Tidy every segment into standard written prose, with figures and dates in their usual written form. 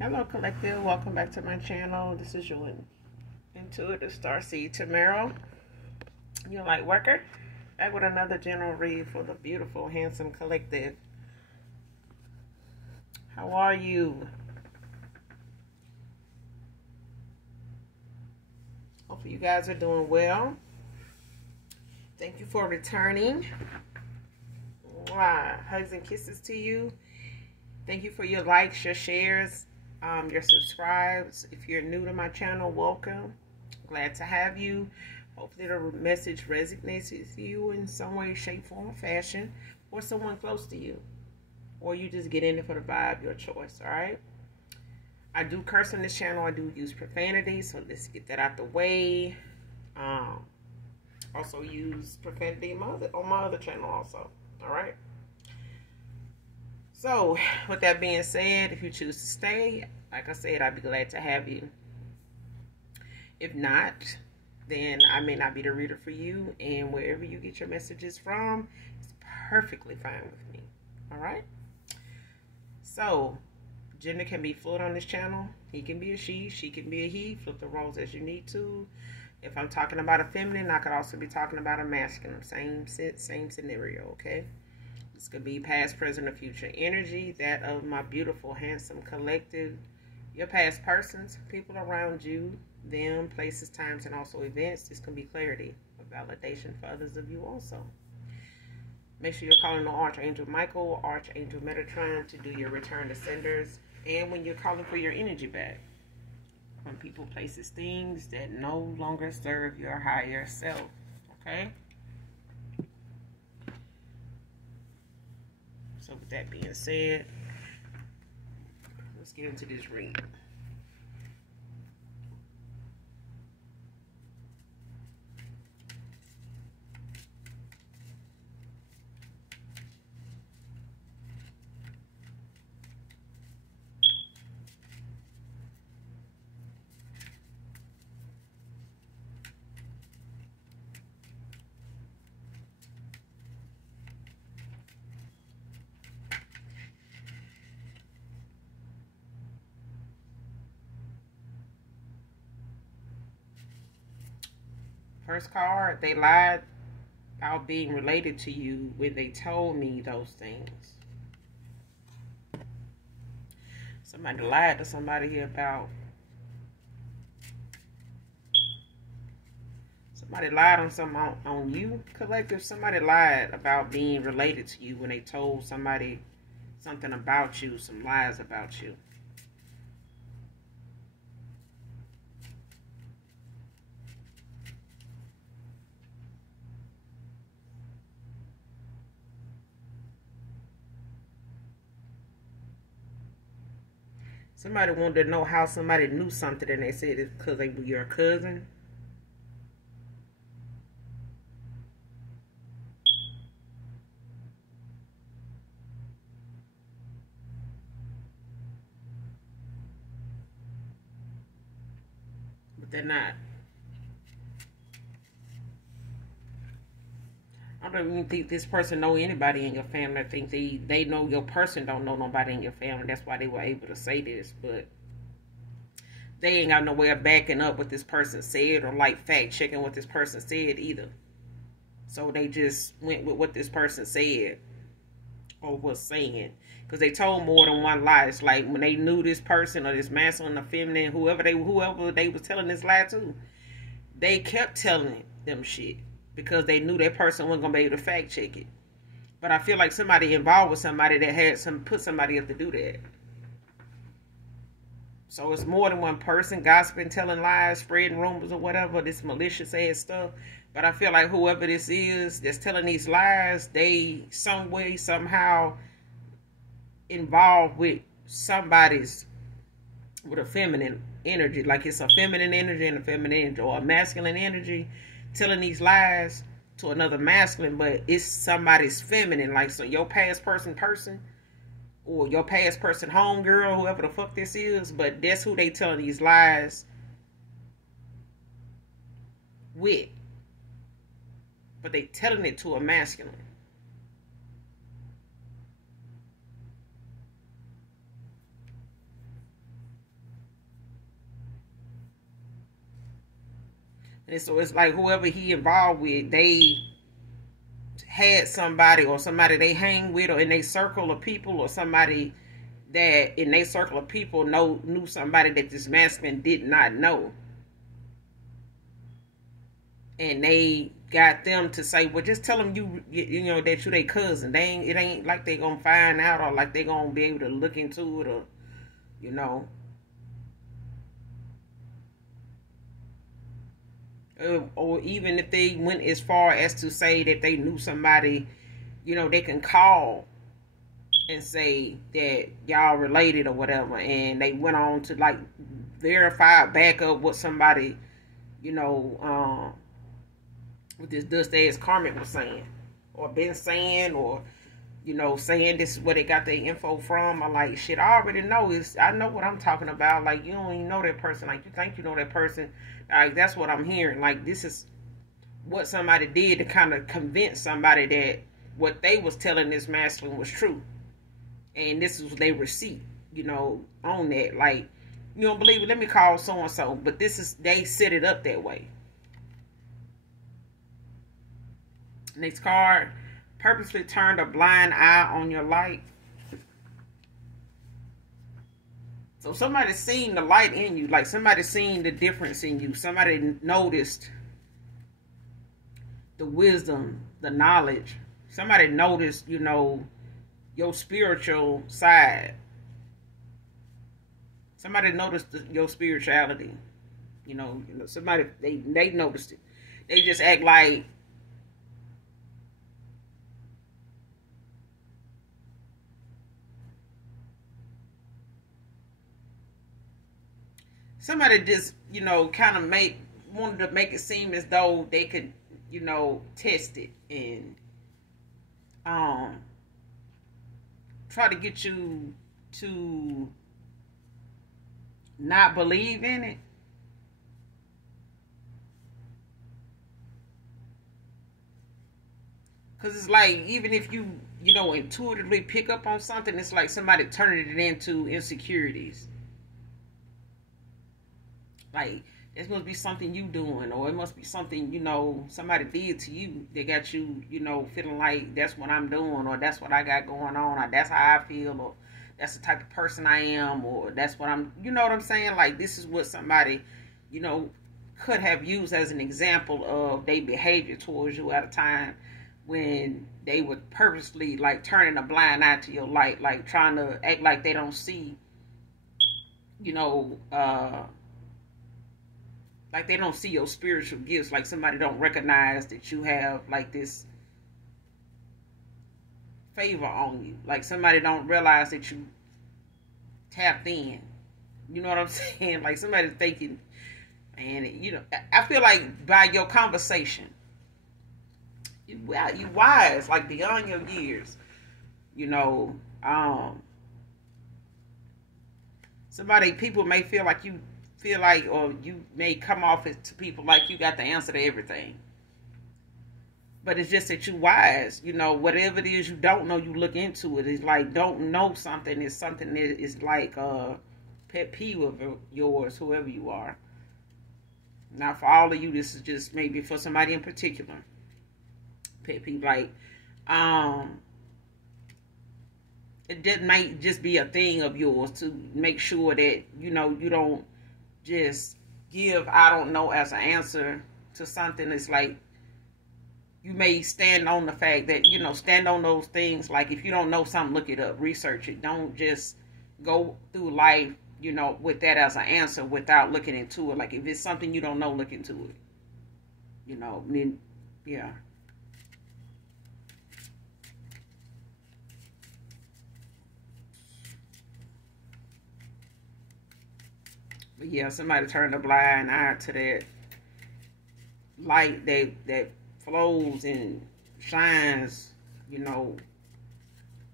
Hello collective, welcome back to my channel. This is your intuitive starseed Tamara, your light worker, back with another general read for the beautiful, handsome collective. How are you? Hopefully you guys are doing well. Thank you for returning. Wow. Hugs and kisses to you. Thank you for your likes, your shares, your subscribes. If you're new to my channel, welcome. Glad to have you. Hopefully the message resonates with you in some way, shape, form, or fashion, or someone close to you, or you just get in it for the vibe, your choice. All right. I do curse on this channel. I do use profanity, so let's get that out the way. Also use profanity on my other channel also. All right. So, with that being said, if you choose to stay, like I said, I'd be glad to have you. If not, then I may not be the reader for you, and wherever you get your messages from, it's perfectly fine with me. All right? So, gender can be fluid on this channel. He can be a she can be a he. Flip the roles as you need to. If I'm talking about a feminine, I could also be talking about a masculine. Same scenario, okay? This could be past, present, or future energy, that of my beautiful, handsome collective, your past persons, people around you, them, places, times, and also events. This can be clarity, a validation for others of you also. Make sure you're calling on Archangel Michael, Archangel Metatron to do your return to senders, and when you're calling for your energy back from people, places, things that no longer serve your higher self, okay? So with that being said, let's get into this reading. First card, they lied about being related to you when they told me those things. Somebody lied to somebody here about... Somebody lied on something on you, collective. Somebody lied about being related to you when they told somebody something about you, some lies about you. Somebody wanted to know how somebody knew something, and they said it's because they were your cousin. But they're not. I don't even think this person know anybody in your family. I think they know your person don't know nobody in your family. That's why they were able to say this. But they ain't got no way of backing up what this person said, or like fact checking what this person said either. So they just went with what this person said or was saying, because they told more than one lie. It's like when they knew this person, or this masculine or feminine, whoever they was telling this lie to, they kept telling them shit because they knew that person wasn't gonna be able to fact check it. But I feel like somebody involved with somebody that had put somebody up to do that. So it's more than one person gossiping, telling lies, spreading rumors or whatever, this malicious ass stuff. But I feel like whoever this is that's telling these lies, they some way, somehow involved with somebody's, with a feminine energy. Like it's a feminine energy and a feminine energy, or a masculine energy telling these lies to another masculine, but it's somebody's feminine. Like, so your past person, or your past person homegirl, whoever the fuck this is, but that's who they telling these lies with. But they telling it to a masculine. And so it's like whoever he involved with, they had somebody or somebody they hang with or in a circle of people, or somebody that in a circle of people knew somebody that this masculine did not know. And they got them to say, well, just tell them you know that you their cousin. It ain't like they gonna find out, or like they gonna be able to look into it, or you know. Or even if they went as far as to say that they knew somebody, you know, they can call and say that y'all related or whatever, and they went on to like verify, back up what somebody, you know, what this dust ass Carmen was saying, or been saying, or you know, saying this is where they got their info from. I'm like, shit, I already know. I know what I'm talking about. Like, you don't even know that person. Like, you think you know that person. Like, that's what I'm hearing. Like, this is what somebody did to kind of convince somebody that what they was telling this masculine was true. And this is their receipt, you know, on that. Like, you don't believe it? Let me call so-and-so. But they set it up that way. Next card. Purposely turned a blind eye on your light. So somebody seen the light in you. Like somebody seen the difference in you. Somebody noticed the wisdom, the knowledge. Somebody noticed, you know, your spiritual side. Somebody noticed your spirituality. You know, somebody, they noticed it. They just act like somebody just, you know, kind of wanted to make it seem as though they could, you know, test it and try to get you to not believe in it. Because it's like, even if you know, intuitively pick up on something, it's like somebody turning it into insecurities. Like, it must be something you doing, or it must be something, you know, somebody did to you that got you, you know, feeling like that's what I'm doing, or that's what I got going on, or that's how I feel, or that's the type of person I am, or that's what I'm, you know what I'm saying? Like, this is what somebody, you know, could have used as an example of their behavior towards you at a time when they were purposely, like, turning a blind eye to your light, like, trying to act like they don't see, you know, like they don't see your spiritual gifts, like somebody don't recognize that you have like this favor on you. Like somebody don't realize that you tapped in. You know what I'm saying? Like somebody thinking, and you know, I feel like by your conversation, you wise, like beyond your years. You know, people may feel like or you may come off to people like you got the answer to everything. But it's just that you wise. You know, whatever it is you don't know, you look into it. It's like, don't know something is something that is like a pet peeve of yours, whoever you are. Not for all of you, this is just maybe for somebody in particular. Pet peeve, like, it might just be a thing of yours to make sure that, you know, you don't just give I don't know as an answer to something. It's like you may stand on the fact that, you know, stand on those things. Like if you don't know something, look it up, research it. Don't just go through life, you know, with that as an answer without looking into it. Like if it's something you don't know, look into it. You know, then yeah. But yeah, somebody turned a blind eye to that light that flows and shines, you know,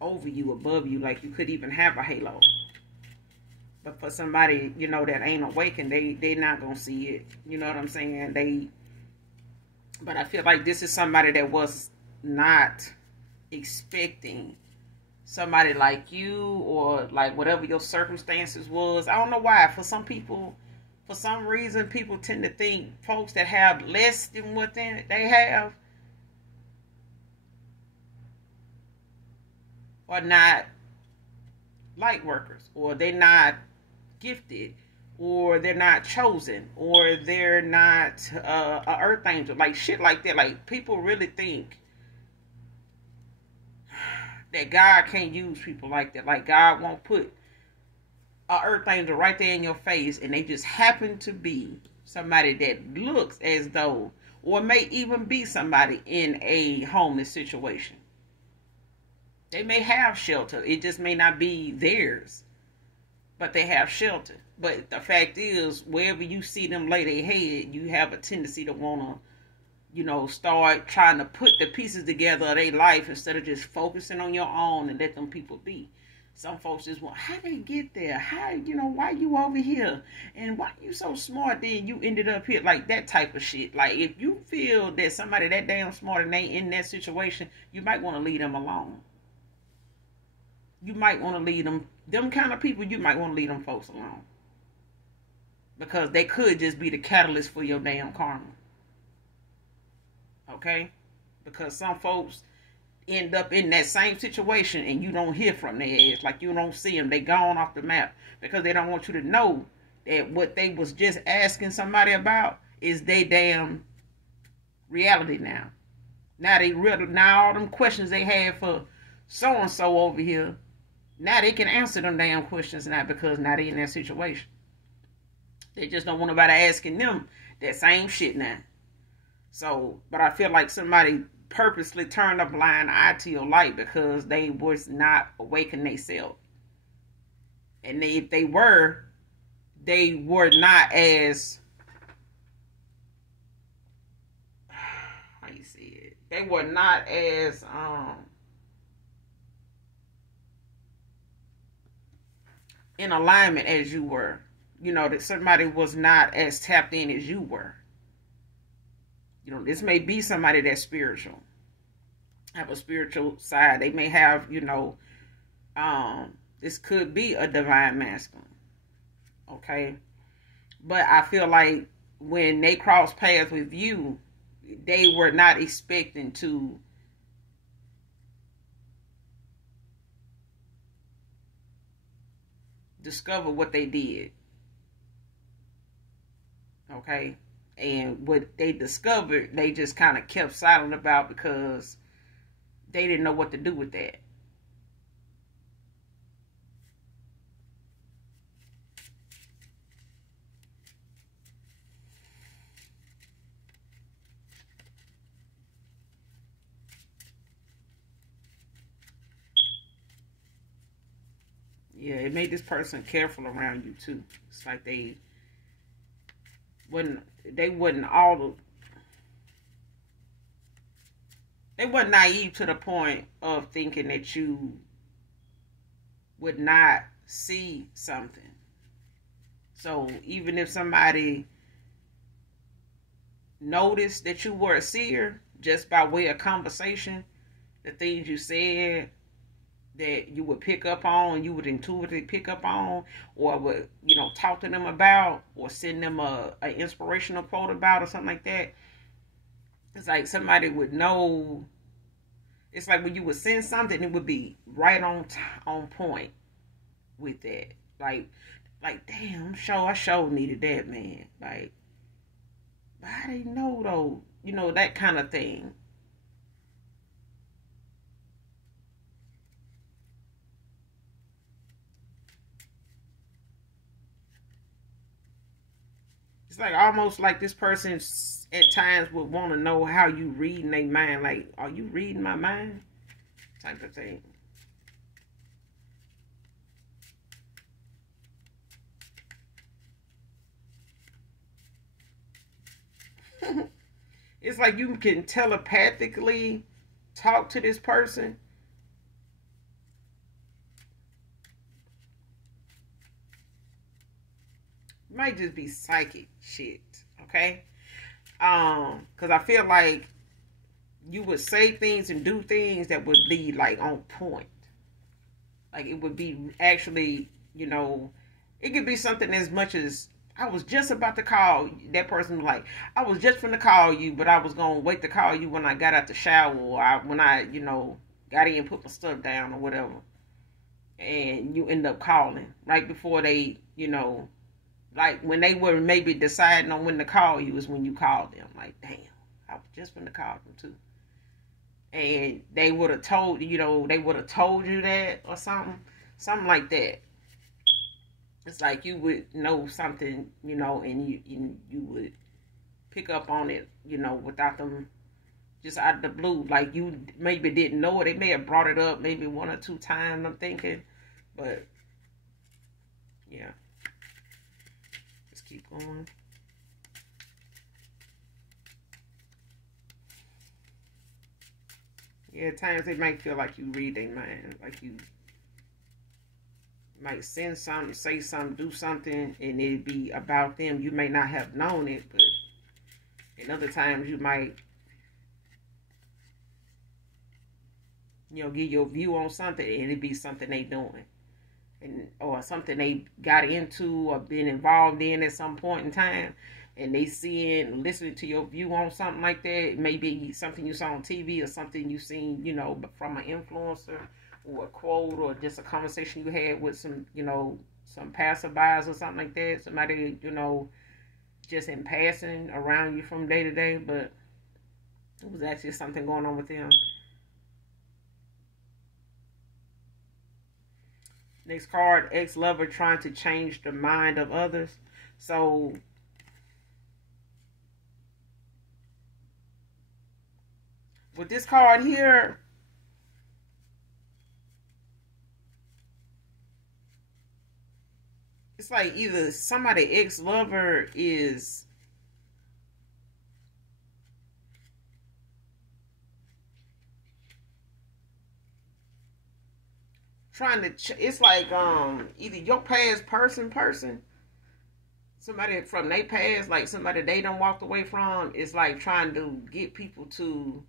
over you, above you, like you could even have a halo. But for somebody, you know, that ain't awakened, they not gonna see it. You know what I'm saying? But I feel like this is somebody that was not expecting somebody like you, or like whatever your circumstances was. I don't know why. For some For some reason, people tend to think folks that have less than what they have are not light workers, or they're not gifted, or they're not chosen, or they're not a earth angel, like shit like that. Like, people really think that God can't use people like that. Like, God won't put a earth angel right there in your face, and they just happen to be somebody that looks as though, or may even be somebody in a homeless situation. They may have shelter. It just may not be theirs, but they have shelter. But the fact is, wherever you see them lay their head, you have a tendency to want to, start trying to put the pieces together of their life instead of just focusing on your own and let them people be. Some folks just want, how they get there? How, why you over here? And why you so smart then you ended up here? Like, that type of shit. Like, if you feel that somebody that damn smart and they in that situation, you might want to leave them alone. You might want to leave them kind of people, you might want to leave them folks alone. Because they could just be the catalyst for your damn karma. Okay? Because some folks end up in that same situation and you don't hear from their ass. Like, you don't see them. They gone off the map. Because they don't want you to know that what they was just asking somebody about is they damn reality now. Now all them questions they had for so-and-so over here, now they can answer them damn questions now, because now they in that situation. They just don't want nobody asking them that same shit now. So, but I feel like somebody purposely turned a blind eye to your light because they was not awakening themselves. And if they were not as, how you see it? They were not as, in alignment as you were. That somebody was not as tapped in as you were. This may be somebody that's spiritual, have a spiritual side. They may have, this could be a divine masculine. Okay. But I feel like when they cross paths with you, they were not expecting to discover what they did. Okay. And what they discovered, they just kind of kept silent about because they didn't know what to do with that. Yeah, it made this person careful around you too. It's like they wasn't naive to the point of thinking that you would not see something. So even if somebody noticed that you were a seer, just by way of conversation, the things you said that you would pick up on, you would intuitively pick up on, or would, talk to them about, or send them a inspirational quote about, or something like that. It's like somebody would know. It's like when you would send something, it would be right on point with that. Like, damn, I sure needed that, man. Like, I didn't know though, that kind of thing. It's like almost like this person at times would want to know how you reading their mind. Like, are you reading my mind? Type of thing. It's like you can telepathically talk to this person. It might just be psychic shit, okay? Because I feel like you would say things and do things that would be like on point. Like it would be actually, it could be something as much as I was just about to call. That person was like, I was just finna call you, but I was gonna wait to call you when I got out the shower, or when I, got in and put my stuff down or whatever. And you end up calling right before they, like when they were maybe deciding on when to call you is when you called them. Like, damn, I was just finna call them too. And they would have told, they would have told you that or something like that. It's like you would know something, and you would pick up on it, without them just out of the blue. Like you maybe didn't know it. They may have brought it up maybe one or two times, I'm thinking. But, yeah. Let's keep going. Yeah, at times it might feel like you read their mind. Like you might send something, say something, do something, and it'd be about them. You may not have known it, but in other times you might, give your view on something, and it'd be something they doing. Or something they got into or been involved in at some point in time, and they seeing, listening to your view on something like that. Maybe something you saw on TV or something you seen, from an influencer, or a quote, or just a conversation you had with some, some passerbys or something like that. Somebody, just in passing around you from day to day, but it was actually something going on with them. Next card, ex-lover trying to change the mind of others. So, with this card here, it's like either somebody ex-lover is trying to, it's like either your past person, somebody from their past, like somebody they done walked away from, is like trying to get people to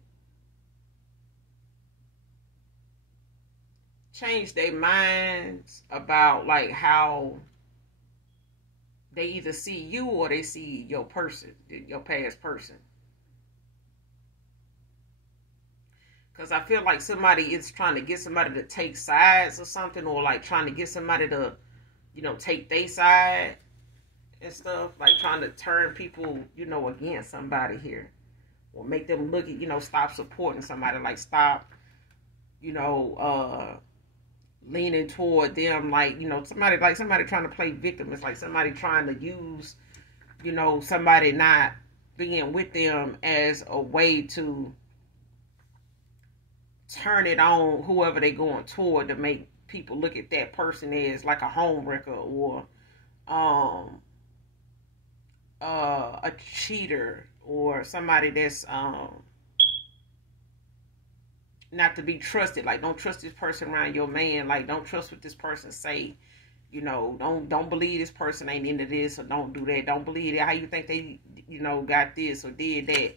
change their minds about like how they either see you or they see your person, your past person. Because I feel like somebody is trying to get somebody to take sides or something, or like trying to get somebody to, take their side and stuff. Like trying to turn people, against somebody here. Or make them look at, stop supporting somebody. Like stop, leaning toward them. Like, somebody trying to play victim. It's like somebody trying to use, somebody not being with them as a way to turn it on whoever they going toward, to make people look at that person as like a home wrecker, or a cheater, or somebody that's not to be trusted. Like, don't trust this person around your man. Like, don't trust what this person say. Don't believe this person ain't into this, or don't do that. Don't believe it. How you think they, got this or did that,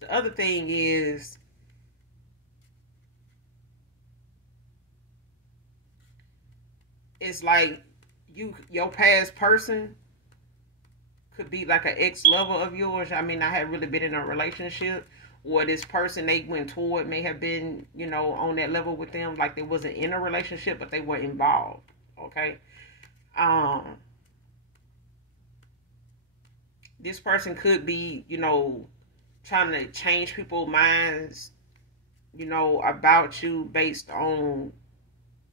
The other thing is, it's like your past person could be like an ex-lover of yours. I mean, I had really been in a relationship, or this person they went toward may have been, on that level with them. Like they wasn't in a relationship, but they were involved. Okay. This person could be, trying to change people's minds, about you based on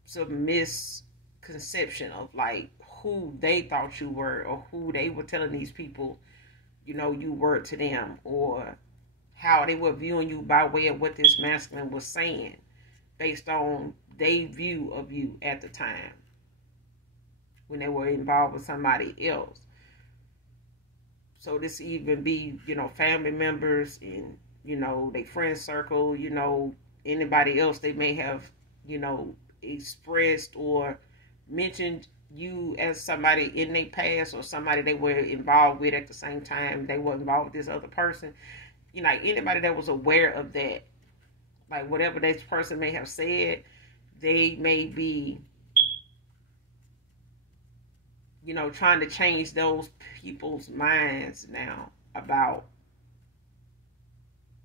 some misconception of like who they thought you were, or who they were telling these people, you were to them, or how they were viewing you by way of what this masculine was saying based on their view of you at the time when they were involved with somebody else. So this even be, family members and, their friend circle, anybody else they may have, expressed or mentioned you as somebody in their past, or somebody they were involved with at the same time they were involved with this other person. Anybody that was aware of that, Like whatever this person may have said, they may be, you know, trying to change those people's minds now about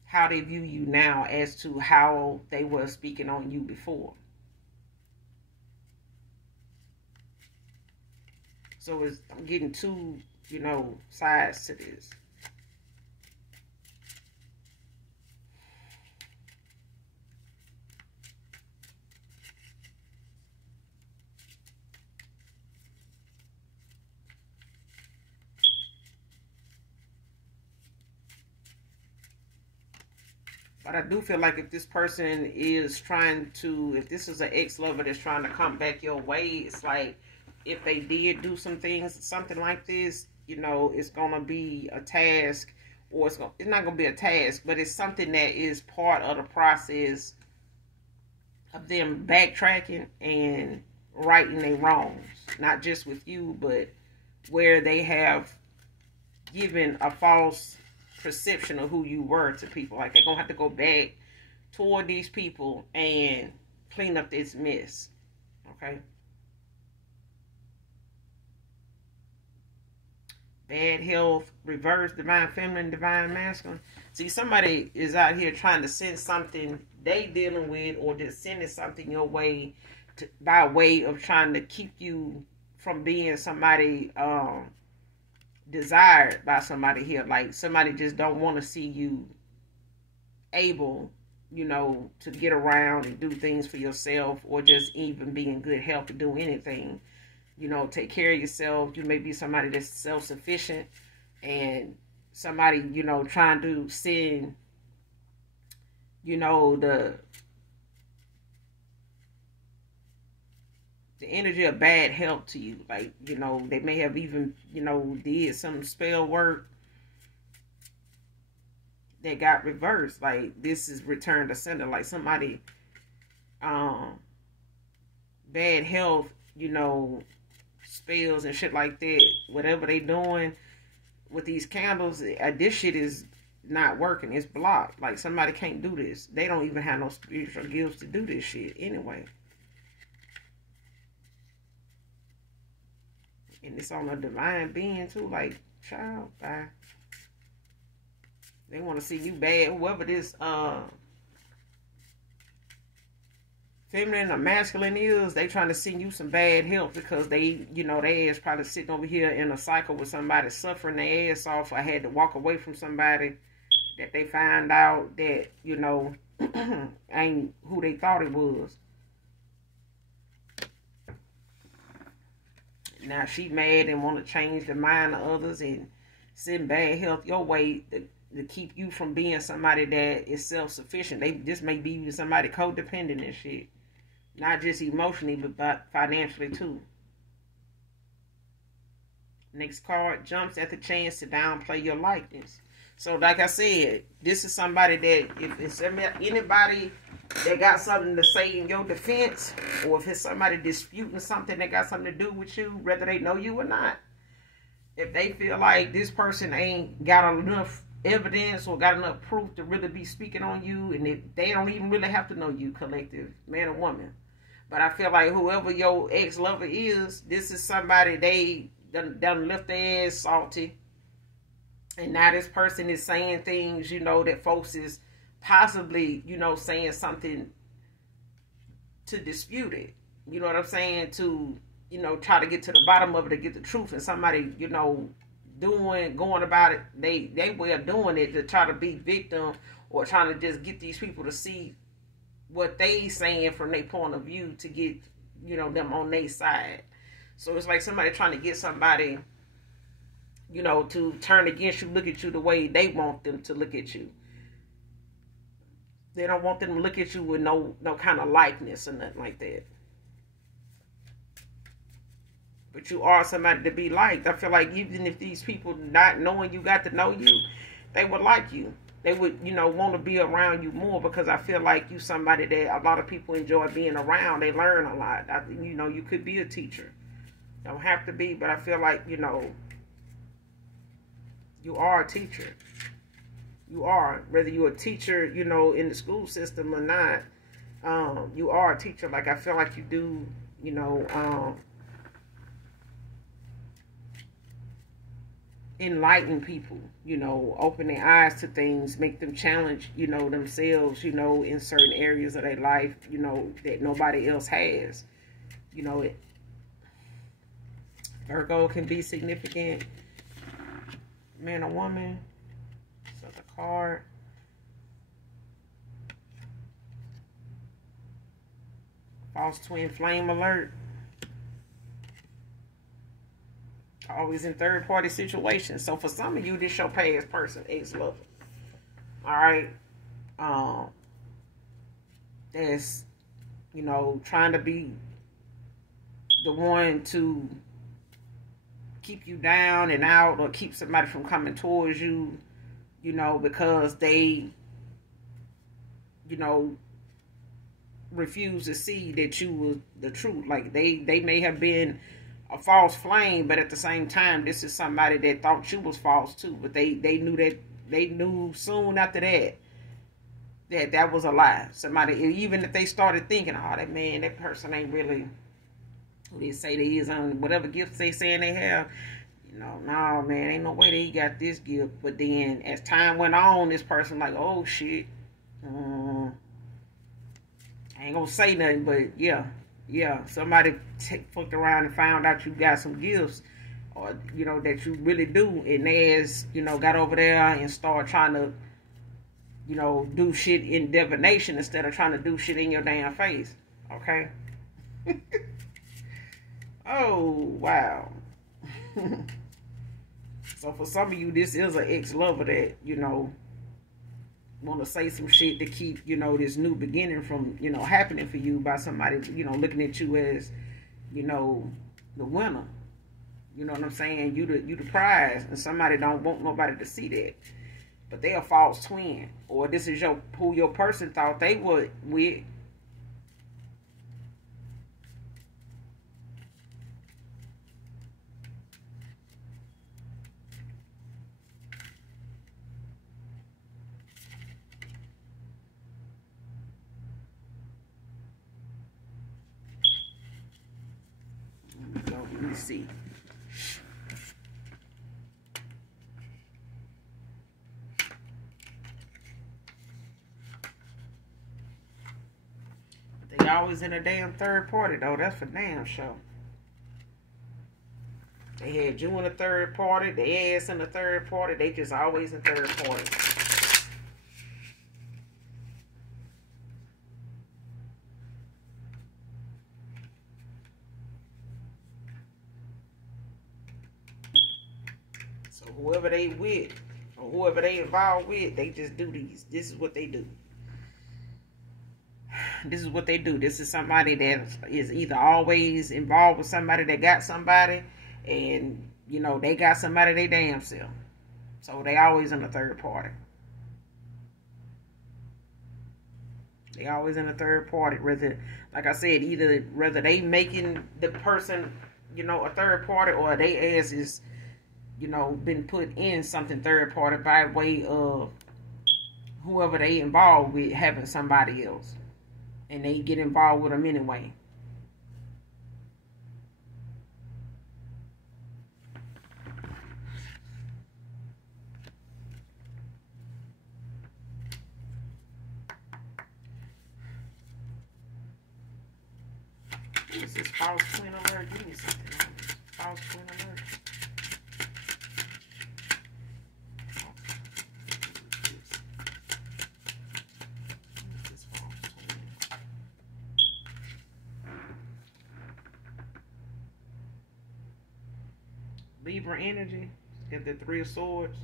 how they view you now as to how they were speaking on you before. So I'm getting two, you know, sides to this. But I do feel like if this person is trying to, if this is an ex-lover that's trying to come back your way, it's like if they did do some things, something like this, you know, it's going to be a task, or it's not going to be a task, but it's something that is part of the process of them backtracking and righting their wrongs. Not just with you, but where they have given a false perception of who you were to people. Like they're gonna have to go back toward these people and clean up this mess. Okay. Bad health, reverse, divine feminine, divine masculine. See, somebody is out here trying to send something they dealing with, or just sending something your way by way of trying to keep you from being somebody desired by somebody here. Like somebody just don't want to see you able, you know, to get around and do things for yourself, or just even be in good health to do anything. You know, take care of yourself. You may be somebody that's self-sufficient, and somebody, you know, trying to send, you know, the energy of bad health to you. Like, you know, they may have even, you know, did some spell work that got reversed. Like, this is return to sender. Like somebody, bad health, you know, spells and shit like that, whatever they doing with these candles, this shit is not working. It's blocked. Like somebody can't do this. They don't even have no spiritual gifts to do this shit anyway. And it's on a divine being too. Like, child, bye. They want to see you bad. Whoever this feminine or masculine is, they trying to send you some bad health because they, you know, they ass probably sitting over here in a cycle with somebody suffering their ass off, or had to walk away from somebody that they find out that, you know, ain't who they thought it was. Now she mad and want to change the mind of others and send bad health your way to keep you from being somebody that is self-sufficient. This may be somebody codependent and shit. Not just emotionally, but financially too. Next card, jumps at the chance to downplay your likeness. So like I said, this is somebody that if it's anybody that got something to say in your defense, or if it's somebody disputing something that got something to do with you, whether they know you or not, if they feel like this person ain't got enough evidence or got enough proof to really be speaking on you, and if they don't even really have to know you, collective, man or woman. But I feel like whoever your ex-lover is, this is somebody they done left their ass salty. And now this person is saying things, you know, that folks is possibly, you know, saying something to dispute it. You know what I'm saying? To, you know, try to get to the bottom of it, to get the truth. And somebody, you know, going about it, they way of doing it to try to be victim, or trying to just get these people to see what they saying from their point of view to get, you know, them on their side. So it's like somebody trying to get somebody, you know, to turn against you, look at you the way they want them to look at you. They don't want them to look at you with no kind of likeness or nothing like that. But you are somebody to be liked. I feel like even if these people not knowing you got to know you, they would like you. They would, you know, want to be around you more, because I feel like you somebody that a lot of people enjoy being around. They learn a lot. You know, you could be a teacher. Don't have to be, but I feel like, you know, you are a teacher. You are, whether you're a teacher, you know, in the school system or not. You are a teacher. Like, I feel like you do, you know, enlighten people, you know, open their eyes to things, make them challenge, you know, themselves, you know, in certain areas of their life, you know, that nobody else has. You know, Virgo can be significant. Man or woman. So the card. False twin flame alert. Always in third party situations. So for some of you, this your past person, ex-lover. Alright. That's, you know, trying to be the one to keep you down and out, or keep somebody from coming towards you, you know, because they, you know, refuse to see that you was the truth. Like, they may have been a false flame, but at the same time, this is somebody that thought you was false too. But they knew soon after that was a lie. Somebody, even if they started thinking, oh, that person ain't really who they say they is, on whatever gifts they saying they have. You know, no, man, ain't no way they got this gift. But then as time went on, this person like, oh shit, I ain't gonna say nothing, but yeah, somebody fucked around and found out you got some gifts, or, you know, that you really do, and they, you know, got over there and start trying to, you know, do shit in divination instead of trying to do shit in your damn face. Okay. Oh, wow. So for some of you, this is an ex-lover that, you know, want to say some shit to keep, you know, this new beginning from, you know, happening for you by somebody, you know, looking at you as, you know, the winner. You know what I'm saying? You the prize, and somebody don't want nobody to see that. But they a false twin, or this is who your person thought they would with. Let me see. They always in a damn third party, though. That's for damn sure. They had you in a third party. They ass in a third party. They just always in third party. So whoever they with, or whoever they involved with, they just do these. This is what they do. This is what they do. This is somebody that is either always involved with somebody that got somebody, and, you know, they got somebody they damn self. So they always in the third party. They always in the third party. Whether, like I said, whether they making the person, you know, a third party, or they ass is, you know, been put in something third party by way of whoever they involved with having somebody else. And they get involved with them anyway. This is false twin alert. Give me something on this. False twin alert. Libra energy. Get the Three of Swords.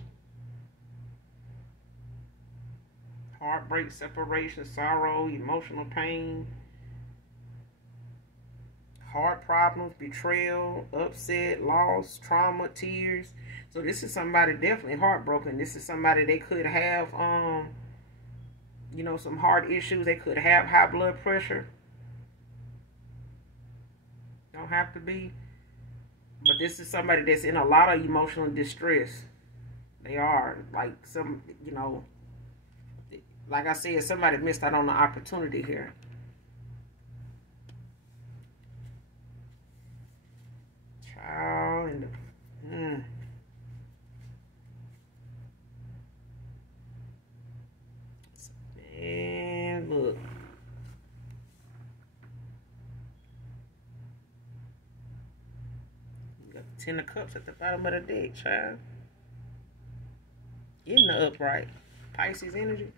Heartbreak, separation, sorrow, emotional pain, heart problems, betrayal, upset, loss, trauma, tears. So this is somebody definitely heartbroken. This is somebody they could have, you know, some heart issues. They could have high blood pressure. Don't have to be. But this is somebody that's in a lot of emotional distress. They are, like, some, you know, Like I said, somebody missed out on the opportunity here. Child and the and look. You got the 10 of Cups at the bottom of the deck, child. In the upright. Pisces energy.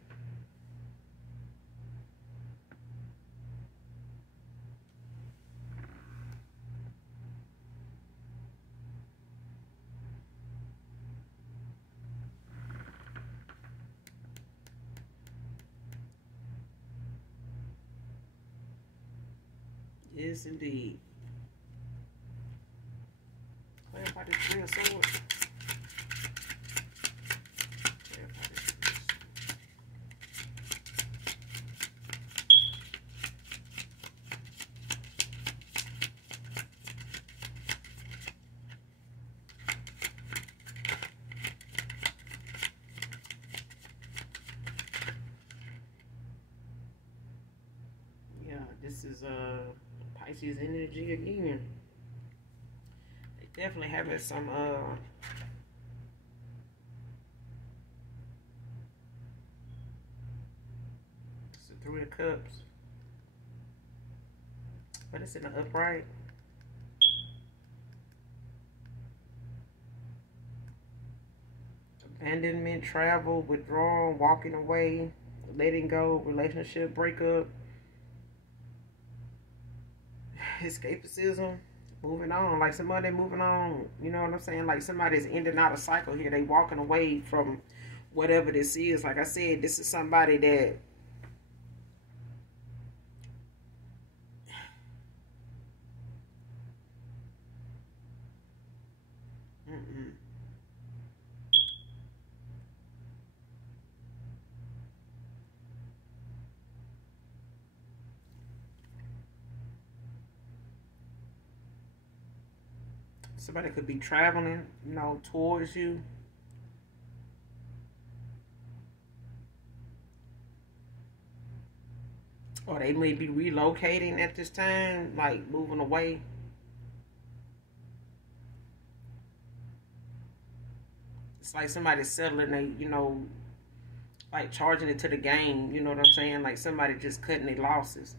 Yes, indeed. Clarify this 3 of Swords. Yeah, this is Pisces energy again. They definitely having some it's the 3 of Cups. But it's in the upright. Abandonment, travel, withdrawal, walking away, letting go, relationship breakup, escapism, moving on. Like somebody moving on, you know what I'm saying? Like somebody's ending out a cycle here. They walking away from whatever this is. Like I said, this is somebody that somebody could be traveling, you know, towards you. Or they may be relocating at this time, like moving away. It's like somebody settling, they, you know, like charging it to the game, you know what I'm saying? Like somebody just cutting their losses.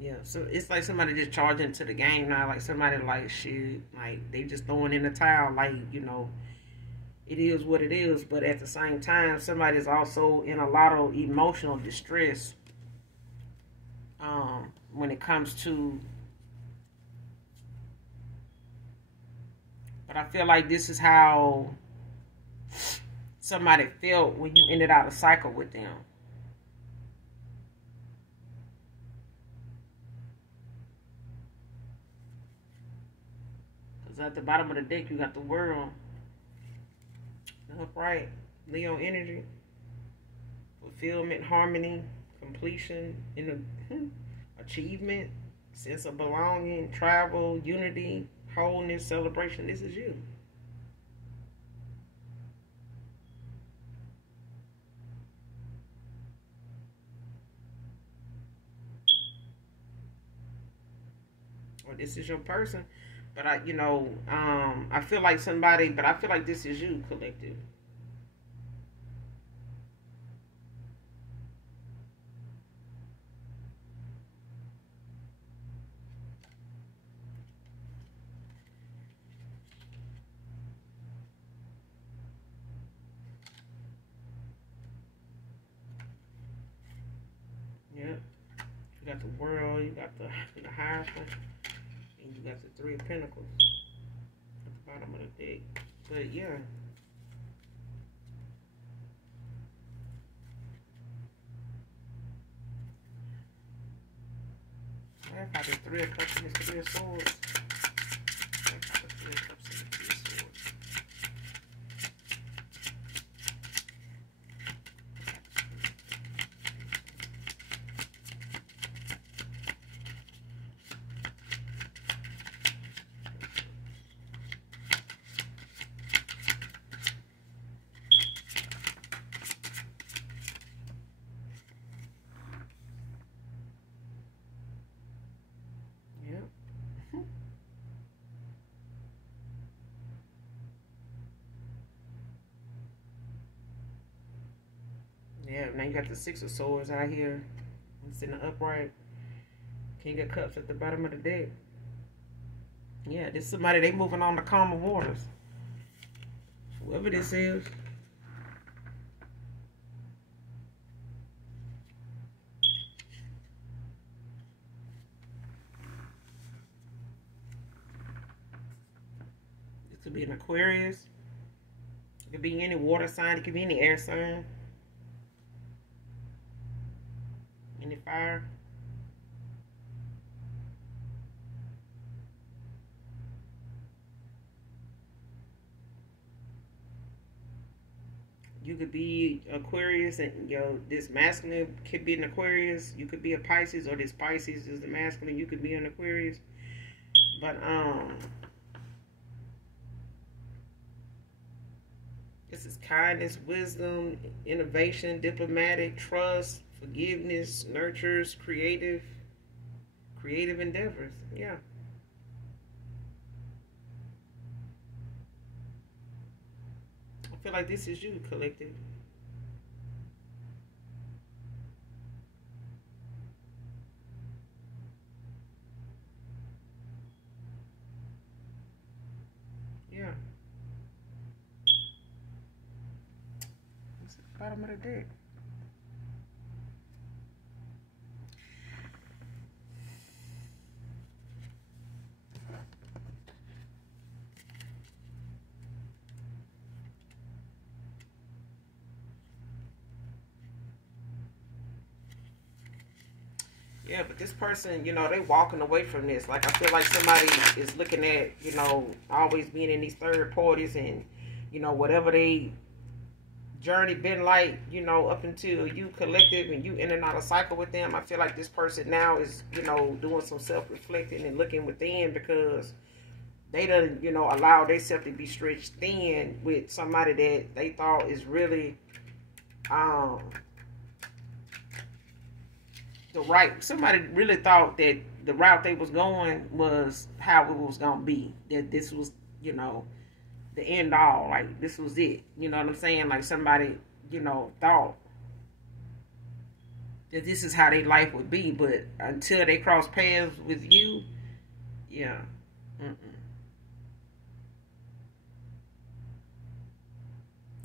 Yeah, so it's like somebody just charging to the game now. Like somebody like shit, like they just throwing in the towel. Like, you know, it is what it is. But at the same time, somebody's also in a lot of emotional distress. When it comes to, but I feel like this is how somebody felt when you ended out a cycle with them. At the bottom of the deck, you got the World. Upright. Leo energy. Fulfillment, harmony, completion, achievement, sense of belonging, travel, unity, wholeness, celebration. This is you. Or this is your person. But I, you know, I feel like somebody, but I feel like this is you, collective. Yep. You got the World, you got the Hierophant, and you got the 3 of Pentacles at the bottom of the deck. But yeah. I got the 3 of Cups and the 3 of Swords. I got the 3 of Cups and the 3 of Swords. Yeah, now you got the Six of Swords out here. It's in the upright. King of Cups at the bottom of the deck. Yeah, this is somebody, they moving on to calmer waters. Whoever this is. This could be an Aquarius. It could be any water sign. It could be any air sign. Any fire. You could be Aquarius, and this masculine could be an Aquarius. You could be a Pisces, or this Pisces is the masculine. You could be an Aquarius. But this is kindness, wisdom, innovation, diplomatic, trust, forgiveness, nurtures, creative endeavors. Yeah. I feel like this is you, collective. Yeah. It's at the bottom of the deck. Yeah, but this person, they walking away from this. Like, I feel like somebody is looking at, always being in these third parties, and, whatever they journey been like, up until you collective and you in and out of cycle with them. I feel like this person now is, doing some self-reflecting and looking within, because they done, allow themselves to be stretched thin with somebody that they thought is really, somebody really thought that the route they was going was how it was gonna be. That this was, the end all. Like, this was it. You know what I'm saying? Like, somebody, thought that this is how their life would be. But until they cross paths with you, yeah.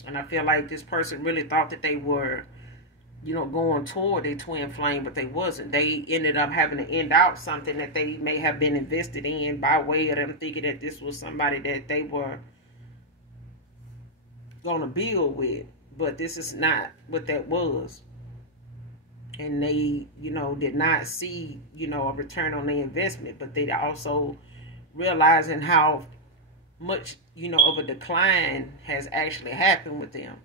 And I feel like this person really thought that they were, going toward their twin flame, but they wasn't. They ended up having to end out something that they may have been invested in, by way of them thinking that this was somebody that they were going to build with. But this is not what that was. And they, did not see, a return on their investment. But they also realizing how much, of a decline has actually happened with them.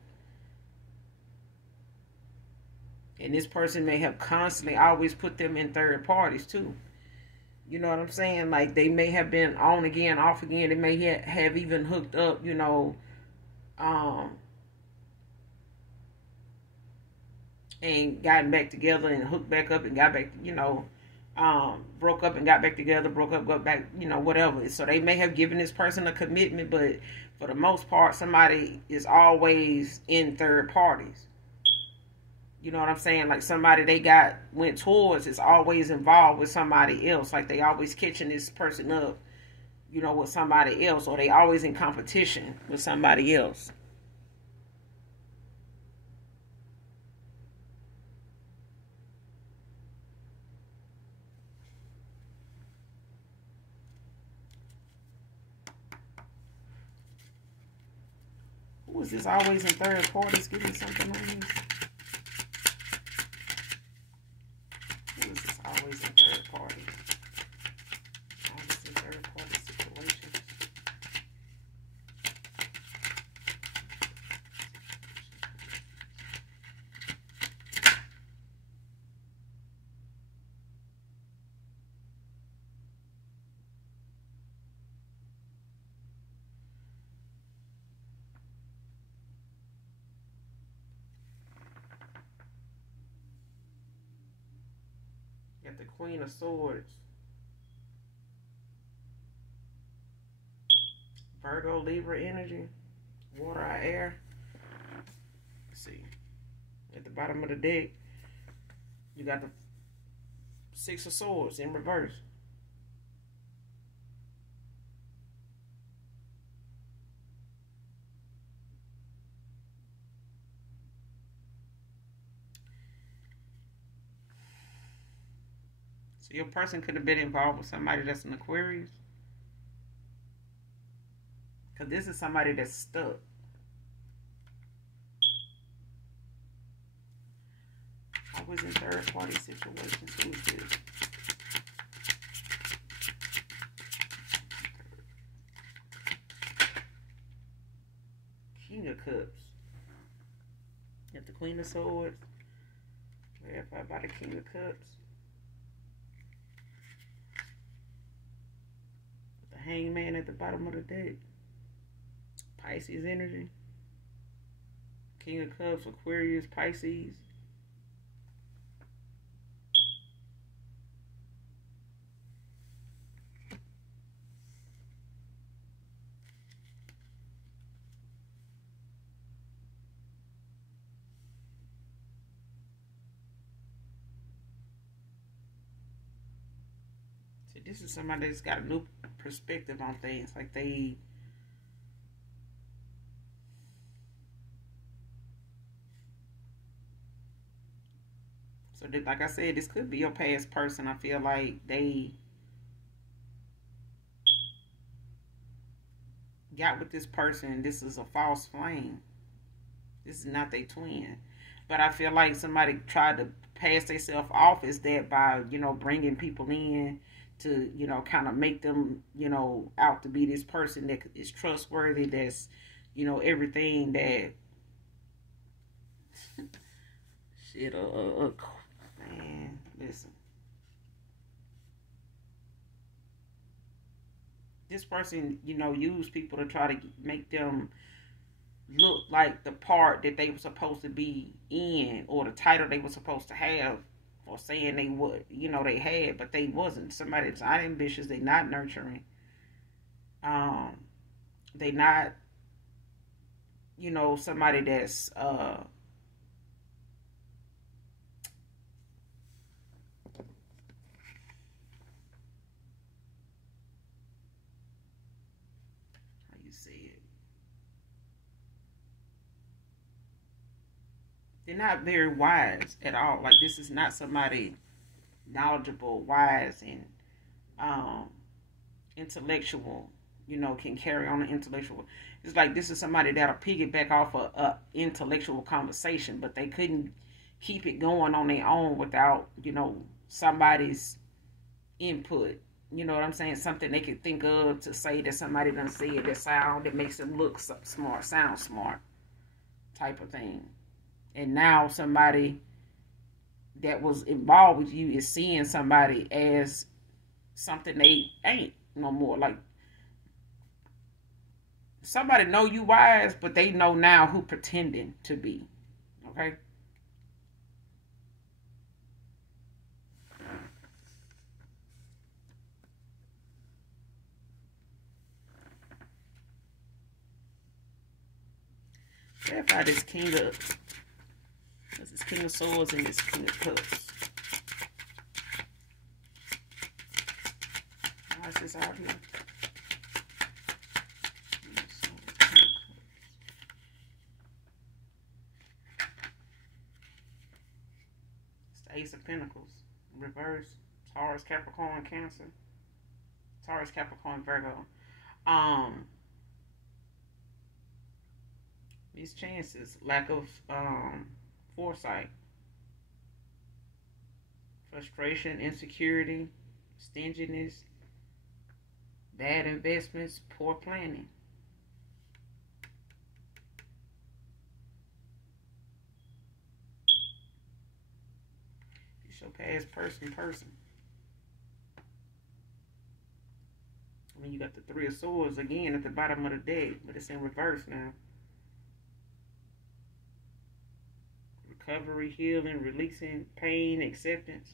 And this person may have constantly always put them in third parties too. You know what I'm saying? Like, they may have been on again, off again. They may have even hooked up, and gotten back together and hooked back up and got back, broke up and got back together, broke up, got back, whatever. So they may have given this person a commitment, but for the most part, somebody is always in third parties. You know what I'm saying? Like, somebody they went towards is always involved with somebody else. Like, they always catching this person up, with somebody else, or they always in competition with somebody else. Who is this always in third parties? Give me something on this. Who is this always in third parties? Always in third party situations. Got the Queen of Swords. Virgo, Libra energy. Water or air. Let's see. At the bottom of the deck, you got the Six of Swords in reverse. So your person could have been involved with somebody that's an Aquarius. Because this is somebody that's stuck. I was in third party situations. Who is this? King of Cups. You have the Queen of Swords. Verified by the King of Cups. The Hangman at the bottom of the deck. Pisces energy. King of Cups, Aquarius, Pisces. So this is somebody that's got a new perspective on things. Like they like I said, this could be your past person. I feel like they got with this person. This is a false flame. This is not their twin. But I feel like somebody tried to pass themselves off as that by, bringing people in to, kind of make them, out to be this person that is trustworthy, that's, everything that shit, man, listen. This person, used people to try to make them look like the part that they were supposed to be in, or the title they were supposed to have, or saying they would, they had, but they wasn't. Somebody that's not ambitious, they not nurturing. They not, somebody that's they're not very wise at all. Like, this is not somebody knowledgeable, wise, and intellectual, can carry on an intellectual. It's like this is somebody that'll piggyback off a intellectual conversation, but they couldn't keep it going on their own without, somebody's input. You know what I'm saying? Something they could think of to say that somebody done said that makes them look smart, sound smart, type of thing. And now somebody that was involved with you is seeing somebody as something they ain't no more. Like, somebody know you wise, but they know now who pretending to be. Okay? Verify this King of... This is King of Swords and this King of Cups. Why is this out here? It's the Ace of Pentacles. Reverse. Taurus, Capricorn, Cancer. Taurus, Capricorn, Virgo. These chances. Lack of foresight, frustration, insecurity, stinginess, bad investments, poor planning. You show past person. I mean, you got the Three of Swords again at the bottom of the deck, but it's in reverse now. Recovery, healing, releasing pain, acceptance.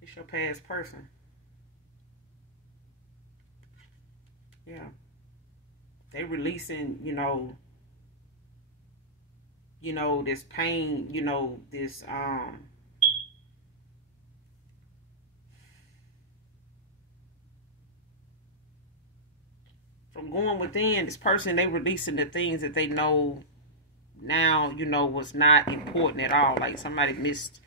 It's your past person. Yeah. They releasing, you know, this pain, you know, this from going within. This person, they releasing the things that they know now, you know, was not important at all. Like somebody missed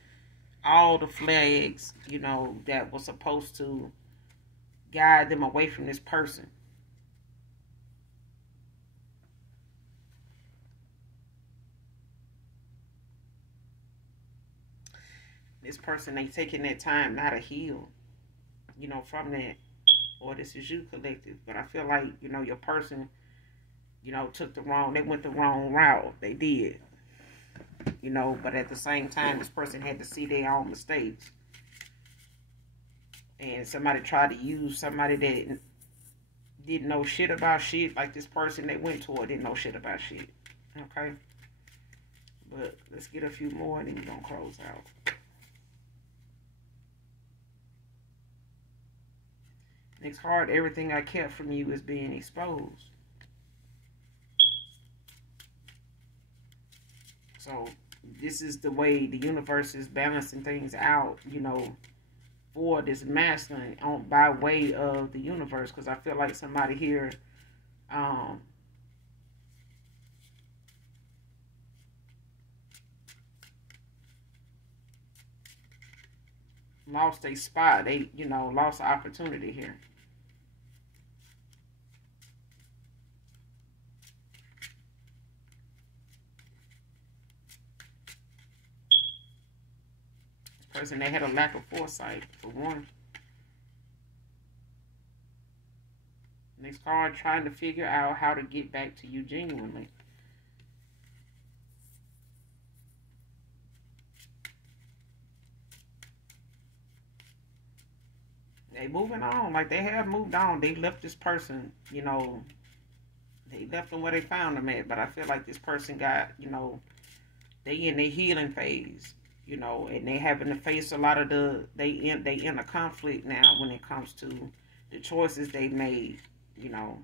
all the flags, you know, that was supposed to guide them away from this person. This person ain't taking that time now to heal, you know, from that. Or this is you, collective. But I feel like, you know, your person, you know, they went the wrong route. They did. You know, but at the same time, this person had to see their own mistakes. And somebody tried to use somebody that didn't know shit about shit. Like this person they went toward didn't know shit about shit. Okay? But let's get a few more and then we're going to close out. Next card, everything I kept from you is being exposed. So this is the way the universe is balancing things out, you know, for this masculine by way of the universe. Because I feel like somebody here lost a spot. They, you know, lost an opportunity here. Person, they had a lack of foresight, for one. Next card, trying to figure out how to get back to you genuinely. They moving on. Like, they have moved on. They left this person, you know, they left them where they found them at. But I feel like this person got, you know, they in their healing phase. You know, and they having to face a lot of they in a conflict now when it comes to the choices they made, you know.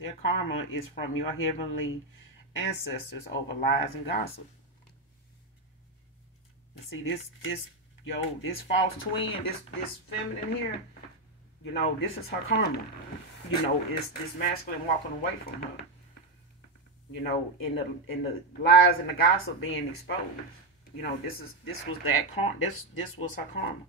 Their karma is from your heavenly ancestors over lies and gossip. And see, this false twin, this feminine here, you know, this is her karma. You know, it's this masculine walking away from her. You know, in the lies and the gossip being exposed. You know, this was that karma. This was her karma.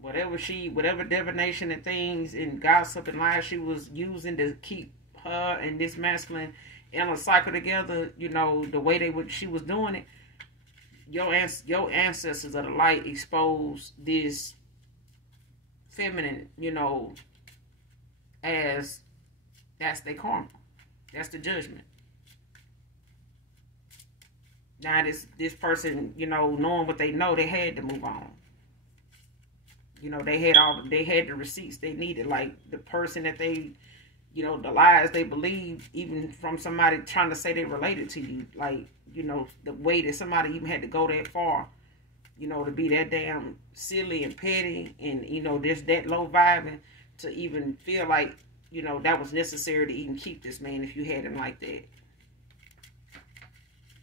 Whatever divination and things and gossip and lies she was using to keep her and this masculine in a cycle together. You know, the way she was doing it. Your ancestors of the light exposed this feminine, you know, as that's their karma. That's the judgment. Now this person, you know, knowing what they know, they had to move on. You know, they had the receipts they needed. Like the person that they, you know, the lies they believed, even from somebody trying to say they related to you. Like, you know, the way that somebody even had to go that far, you know, to be that damn silly and petty and, you know, just that low vibing to even feel like, you know, that was necessary to even keep this man if you had him like that.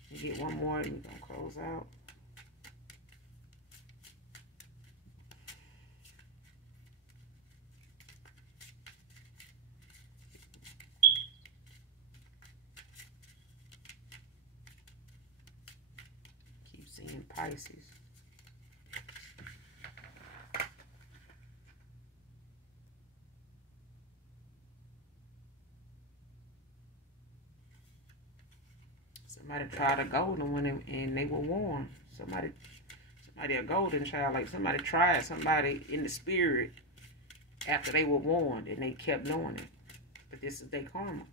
You get one more and we're going to close out. Keep seeing Pisces. Somebody tried a golden one and they were warned. Somebody a golden child, like somebody tried somebody in the spirit after they were warned and they kept doing it. But this is their karma.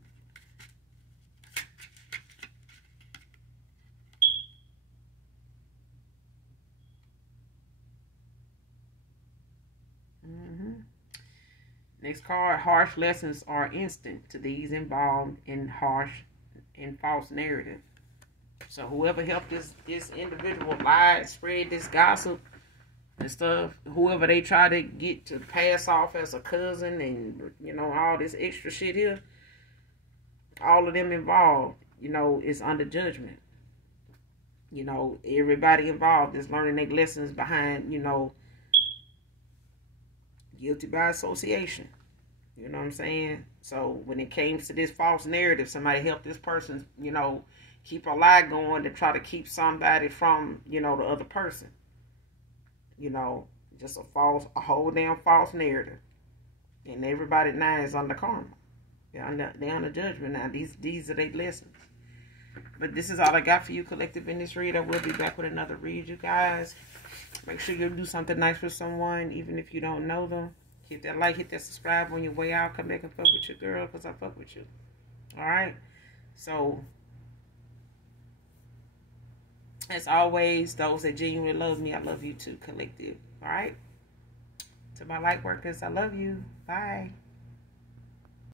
Next card, harsh lessons are instant to these involved in harsh and false narrative. So whoever helped this individual lie, spread this gossip, and stuff. Whoever they try to get to pass off as a cousin and, you know, all this extra shit here, all of them involved, you know, is under judgment. You know, everybody involved is learning their lessons behind, you know, guilty by association. You know what I'm saying? So when it came to this false narrative, somebody helped this person, you know, keep a lie going to try to keep somebody from, you know, the other person. You know, just a whole damn false narrative. And everybody now is under karma. They're under judgment now. These are their lessons. But this is all I got for you, collective, in this read. I will be back with another read, you guys. Make sure you do something nice for someone, even if you don't know them. Hit that like, hit that subscribe on your way out. Come back and fuck with your girl, because I fuck with you. Alright? So, as always, those that genuinely love me, I love you too, collective. Alright? To my light workers, I love you. Bye.